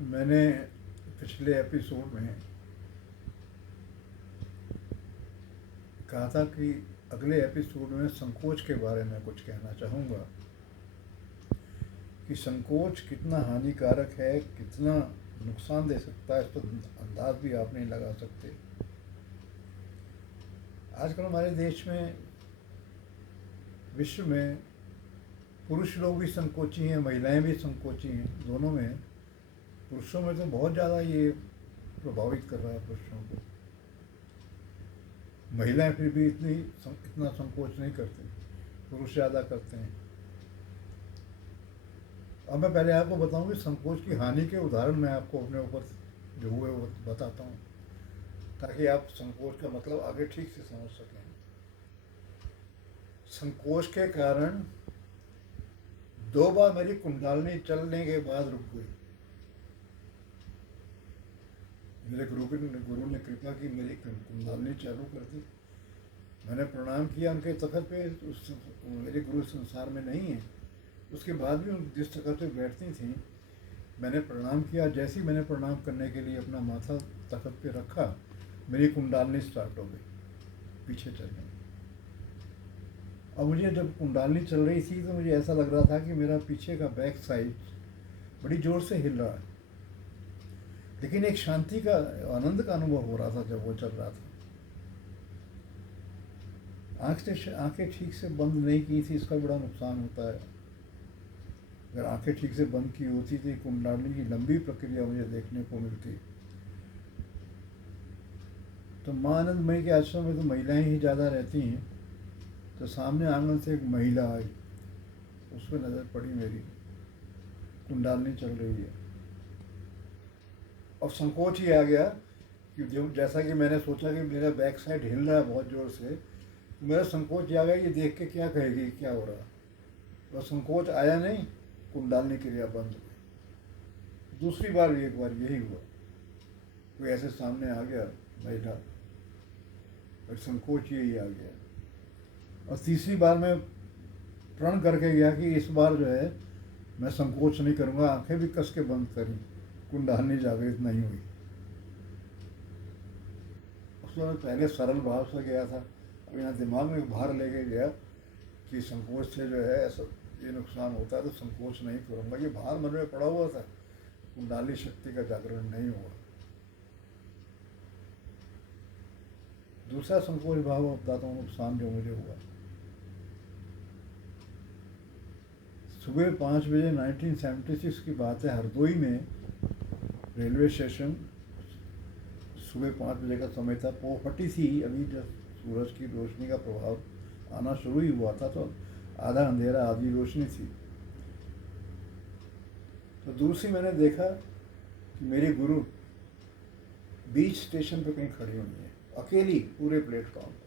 मैंने पिछले एपिसोड में कहा था कि अगले एपिसोड में संकोच के बारे में कुछ कहना चाहूँगा कि संकोच कितना हानिकारक है, कितना नुकसान दे सकता है, इस पर अंदाज भी आप नहीं लगा सकते। आजकल हमारे देश में, विश्व में, पुरुष लोग भी संकोची हैं, महिलाएं भी संकोची हैं, दोनों में। पुरुषों में तो बहुत ज़्यादा ये प्रभावित कर रहा है पुरुषों को। महिलाएं फिर भी इतना संकोच नहीं करती, पुरुष ज़्यादा करते हैं। अब मैं पहले आपको बताऊं कि संकोच की हानि के उदाहरण मैं आपको अपने ऊपर जो हुए वो बताता हूँ, ताकि आप संकोच का मतलब आगे ठीक से समझ सकें। संकोच के कारण 2 बार मेरी कुंडलिनी चलने के बाद रुक गई। मेरे गुरु ने कृपा की, मेरी कुंडलिनी चालू कर दी। मैंने प्रणाम किया उनके तखत पे। मेरे गुरु संसार में नहीं है, उसके बाद भी जिस तखत पे बैठती थी, मैंने प्रणाम किया। जैसे ही मैंने प्रणाम करने के लिए अपना माथा तखत पे रखा, मेरी कुंडलिनी स्टार्ट हो गई, पीछे चल गई। अब मुझे जब कुंडलिनी चल रही थी तो मुझे ऐसा लग रहा था कि मेरा पीछे का बैक साइड बड़ी ज़ोर से हिल रहा है, लेकिन एक शांति का, आनंद का अनुभव हो रहा था जब वो चल रहा था। आंखें ठीक से बंद नहीं की थी, इसका बड़ा नुकसान होता है। अगर आंखें ठीक से बंद की होती तो कुंडलिनी की लंबी प्रक्रिया मुझे देखने को मिलती। तो माँ आनंदमयी के आश्रम में तो महिलाएं ही ज़्यादा रहती हैं। तो सामने आंगन से एक महिला आई, उस पर नज़र पड़ी मेरी, कुंडलिनी चल रही है। अब संकोच ही आ गया कि जो, जैसा कि मैंने सोचा कि मेरा बैक साइड हिल रहा है बहुत ज़ोर से, तो मेरा संकोच आ गया कि देख के क्या कहेगी, क्या हो रहा। और संकोच आया नहीं, कुंडलिनी क्रिया बंद हो गई। दूसरी बार भी एक बार यही हुआ, कोई ऐसे सामने आ गया महिला, और संकोच यही आ गया। और तीसरी बार मैं प्रण करके गया कि इस बार जो है मैं संकोच नहीं करूँगा। आंखें भी कस के बंद करी, कुंडलिनी जागृत नहीं हुई। उसमें मैं पहले सरल भाव से गया था, अब यहाँ दिमाग में बाहर लेके गया कि संकोच से जो है ऐसा ये नुकसान होता है, तो संकोच नहीं करूँगा। ये भार मन में पड़ा हुआ था, कुंडलिनी शक्ति का जागरण नहीं हुआ। दूसरा संकोच भाव बताता हूँ, नुकसान जो मुझे हुआ। सुबह 5 बजे 1976 की बात है, हरदोई में रेलवे स्टेशन, सुबह 5 बजे का समय था। वो फटी थी, अभी जब सूरज की रोशनी का प्रभाव आना शुरू ही हुआ था, तो आधा अंधेरा आधी रोशनी थी। तो दूर से मैंने देखा कि मेरी गुरु बीच स्टेशन पे कहीं खड़ी हुई है, अकेली पूरे प्लेटफॉर्म पर।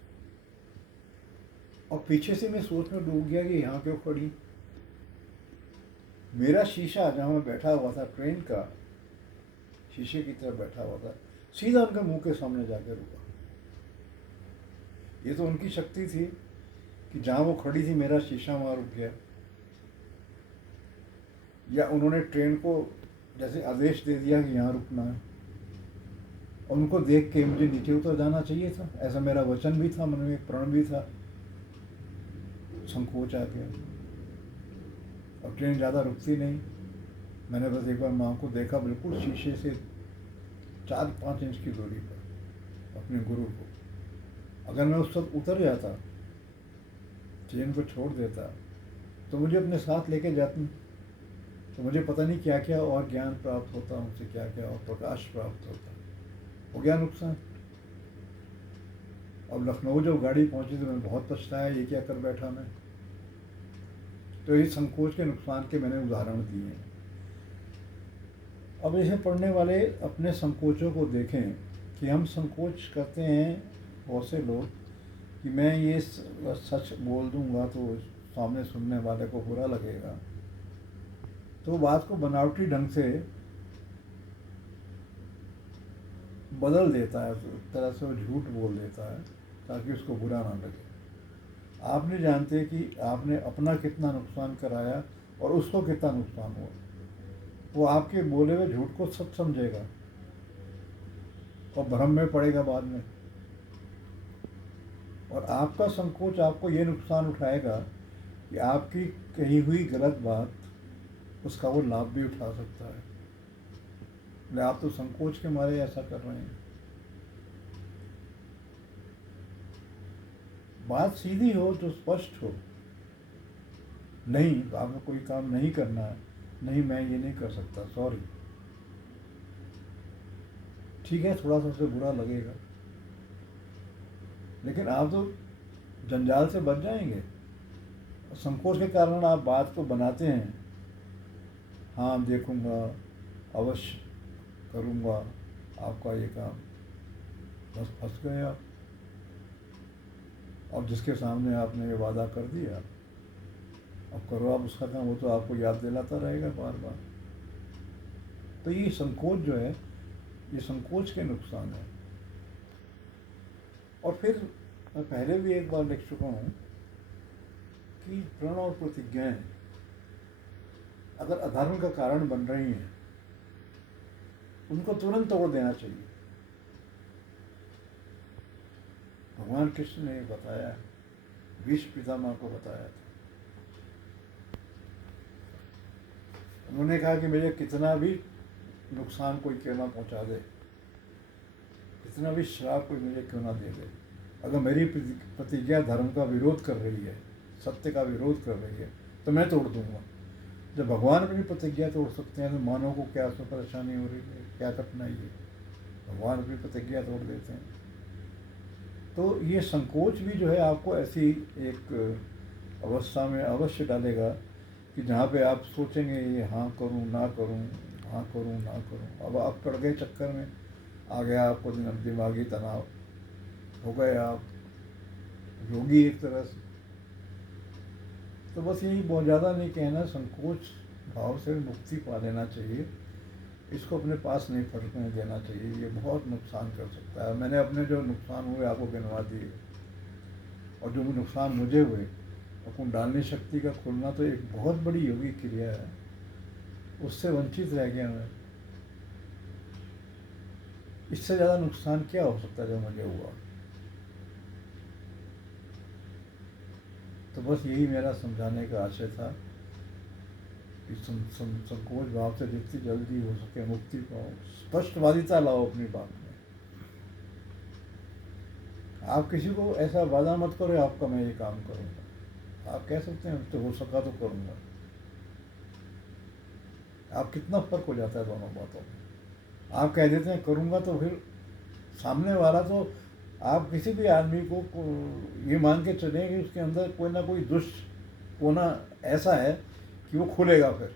और पीछे से मैं सोच में डूब गया कि यहाँ क्यों खड़ी। मेरा शीशा जहाँ मैं बैठा हुआ था, ट्रेन का शीशे की तरफ बैठा हुआ था, सीधा उनके मुंह के सामने जाकर रुका। ये तो उनकी शक्ति थी कि जहाँ वो खड़ी थी मेरा शीशा वहाँ रुक गया। या उन्होंने ट्रेन को जैसे आदेश दे दिया कि यहाँ रुकना है, और उनको देख के मुझे नीचे उतर जाना चाहिए था, ऐसा मेरा वचन भी था, मन में एक प्रण भी था। संकोच आ गया। अब ट्रेन ज़्यादा रुकती नहीं। मैंने बस एक बार माँ को देखा, बिल्कुल शीशे से 4-5 इंच की दूरी पर, अपने गुरु को। अगर मैं उस वक्त उतर जाता, ट्रेन को छोड़ देता, तो मुझे अपने साथ लेके जाती, तो मुझे पता नहीं क्या क्या और ज्ञान प्राप्त होता, उनसे क्या क्या और प्रकाश प्राप्त होता। हो गया नुकसान। अब लखनऊ जब गाड़ी पहुंची तो मैं बहुत पछताया, ये क्या कर बैठा मैं। तो ये संकोच के नुकसान के मैंने उदाहरण दिए हैं। अब इसे पढ़ने वाले अपने संकोचों को देखें कि हम संकोच करते हैं बहुत से लोग कि मैं ये सच बोल दूंगा तो सामने सुनने वाले को बुरा लगेगा, तो बात को बनावटी ढंग से बदल देता है, उस तरह से वो झूठ बोल देता है ताकि उसको बुरा ना लगे। आप नहीं जानते कि आपने अपना कितना नुकसान कराया और उसको कितना नुकसान हुआ। वो आपके बोले हुए झूठ को सच समझेगा और भ्रम में पड़ेगा बाद में। और आपका संकोच आपको ये नुकसान उठाएगा कि आपकी कही हुई गलत बात उसका वो लाभ भी उठा सकता है। बोले आप तो संकोच के मारे ऐसा कर रहे हैं। बात सीधी हो तो स्पष्ट हो, नहीं आपको कोई काम नहीं करना है, नहीं मैं ये नहीं कर सकता, सॉरी, ठीक है, थोड़ा सा उसे बुरा लगेगा, लेकिन आप तो जंजाल से बच जाएंगे। संकोच के कारण आप बात को बनाते हैं, हाँ देखूंगा, अवश्य करूंगा आपका ये काम, बस फंस गए आप। अब जिसके सामने आपने ये वादा कर दिया, अब करो आप उसका काम, वो तो आपको याद दिलाता रहेगा बार बार। तो ये संकोच जो है, ये संकोच के नुकसान है। और फिर मैं पहले भी एक बार लिख चुका हूँ कि प्रण और प्रतिज्ञाएं अगर अधर्म का कारण बन रही हैं, उनको तुरंत तोड़ देना चाहिए। भगवान कृष्ण ने बताया, भीष्म पितामह को बताया था। उन्होंने कहा कि मुझे कितना भी नुकसान कोई क्यों ना पहुंचा दे, कितना भी श्राप कोई मुझे क्यों ना दे दे, अगर मेरी प्रतिज्ञा धर्म का विरोध कर रही है, सत्य का विरोध कर रही है, तो मैं तोड़ दूंगा। जब भगवान अपनी प्रतिज्ञा तोड़ सकते हैं तो मानव को क्या उसमें परेशानी हो रही है, क्या कठिनाई है? भगवान अपनी प्रतिज्ञा तोड़ देते हैं। तो ये संकोच भी जो है आपको ऐसी एक अवस्था में अवश्य डालेगा कि जहाँ पे आप सोचेंगे ये हाँ करूँ ना करूँ, हाँ करूँ ना करूँ। अब आप पड़ गए चक्कर में, आ गया आपको दिमागी तनाव, हो गए आप रोगी एक तरह से। तो बस यही, बहुत ज़्यादा नहीं कहना, संकोच भाव से मुक्ति पा लेना चाहिए, इसको अपने पास नहीं फटकने देना चाहिए, ये बहुत नुकसान कर सकता है। मैंने अपने जो नुकसान हुए आपको गिनवा दिए, और जो नुकसान मुझे हुए, और कुंडलिनी शक्ति का खुलना तो एक बहुत बड़ी योगी क्रिया है, उससे वंचित रह गया मैं। इससे ज़्यादा नुकसान क्या हो सकता है जो मुझे हुआ? तो बस यही मेरा समझाने का आशय था कि संकोच भाव से जितनी जल्दी हो सके मुक्ति पाओ, स्पष्टवादिता लाओ अपनी बात में। आप किसी को ऐसा वादा मत करो आपका मैं ये काम करूँगा, आप कह सकते हैं तो हो सका तो करूँगा। आप कितना फर्क हो जाता है दोनों बातों में। आप कह देते हैं करूँगा, तो फिर सामने वाला तो, आप किसी भी आदमी को ये मान के चलें कि उसके अंदर कोई ना कोई दुष्ट कोना ऐसा है कि वो खुलेगा, फिर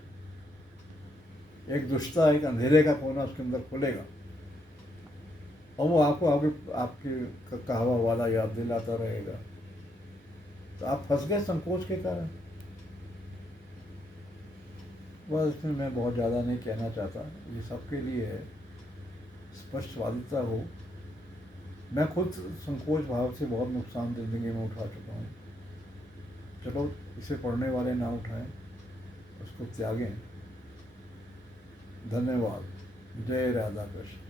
एक दुष्टता, एक अंधेरे का कोना उसके अंदर खुलेगा, और वो आपको आपके कहा हुआ वाला याद दिलाता रहेगा। तो आप फंस गए संकोच के कारण। बस इसमें मैं बहुत ज़्यादा नहीं कहना चाहता, ये सबके लिए है, स्पष्टवादिता हो। मैं खुद संकोच भाव से बहुत नुकसान ज़िंदगी में उठा चुका हूँ। चलो इसे पढ़ने वाले ना उठाएं, उसको त्यागें। धन्यवाद। जय राधा कृष्ण।